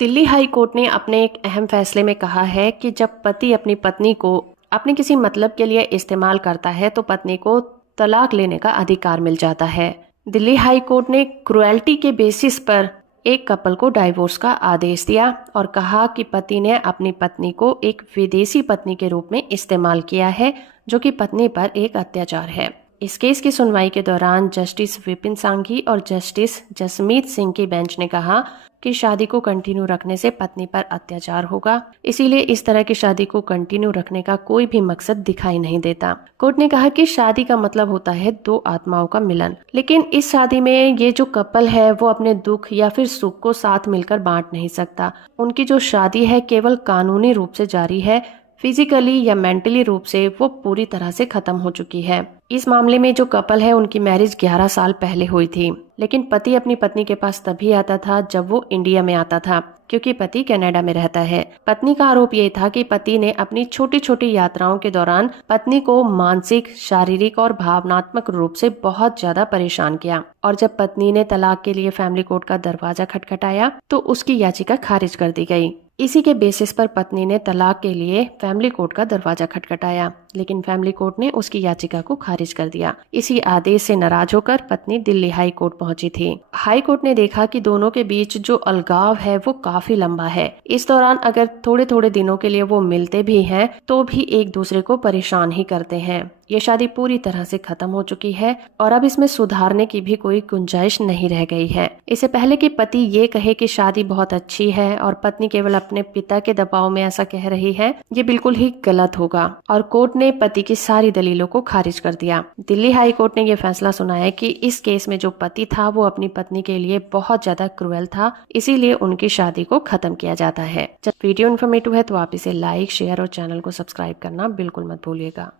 Delhi high court ने अपने एक अहम फैसले में कहा है कि जब पति अपनी पत्नी को अपने किसी मतलब के लिए इस्तेमाल करता है तो पत्नी को तलाक लेने का अधिकार मिल जाता है। दिल्ली हाई कोर्ट ने क्रुएल्टी के बेसिस पर एक कपल को डाइवोर्स का आदेश दिया और कहा कि पति ने अपनी पत्नी को एक विदेशी पत्नी के रूप में इस्तेमाल किया है, जो कि पत्नी पर एक अत्याचार है। इस केस की सुनवाई के दौरान जस्टिस विपिन सांघी और जस्टिस जसमीत सिंह की बेंच ने कहा कि शादी को कंटिन्यू रखने से पत्नी पर अत्याचार होगा, इसीलिए इस तरह की शादी को कंटिन्यू रखने का कोई भी मकसद दिखाई नहीं देता। कोर्ट ने कहा कि शादी का मतलब होता है दो आत्माओं का मिलन, लेकिन इस शादी में ये जो कपल है वो अपने दुख या फिर सुख को साथ मिलकर बांट नहीं सकता। उनकी जो शादी है केवल कानूनी रूप से जारी है, फिजिकली या मेंटली रूप से वो पूरी तरह से खत्म हो चुकी है। इस मामले में जो कपल है उनकी मैरिज 11 साल पहले हुई थी, लेकिन पति अपनी पत्नी के पास तभी आता था जब वो इंडिया में आता था, क्योंकि पति कनाडा में रहता है। पत्नी का आरोप ये था कि पति ने अपनी छोटी छोटी यात्राओं के दौरान पत्नी को मानसिक, शारीरिक और भावनात्मक रूप से बहुत ज्यादा परेशान किया, और जब पत्नी ने तलाक के लिए फैमिली कोर्ट का दरवाजा खटखटाया तो उसकी याचिका खारिज कर दी गई। इसी के बेसिस पर पत्नी ने तलाक के लिए फैमिली कोर्ट का दरवाजा खटखटाया, लेकिन फैमिली कोर्ट ने उसकी याचिका को खारिज कर दिया। इसी आदेश से नाराज होकर पत्नी दिल्ली हाई कोर्ट पहुंची थी। हाई कोर्ट ने देखा कि दोनों के बीच जो अलगाव है वो काफी लंबा है। इस दौरान अगर थोड़े थोड़े दिनों के लिए वो मिलते भी हैं तो भी एक दूसरे को परेशान ही करते हैं। ये शादी पूरी तरह से खत्म हो चुकी है और अब इसमें सुधारने की भी कोई गुंजाइश नहीं रह गई है। इससे पहले कि पति ये कहे कि शादी बहुत अच्छी है और पत्नी केवल अपने पिता के दबाव में ऐसा कह रही है, ये बिल्कुल ही गलत होगा, और कोर्ट ने पति की सारी दलीलों को खारिज कर दिया। दिल्ली हाई कोर्ट ने यह फैसला सुनाया कि इस केस में जो पति था वो अपनी पत्नी के लिए बहुत ज्यादा क्रूएल था, इसीलिए उनकी शादी को खत्म किया जाता है। जब वीडियो इन्फॉर्मेटिव है तो आप इसे लाइक, शेयर और चैनल को सब्सक्राइब करना बिल्कुल मत भूलिएगा।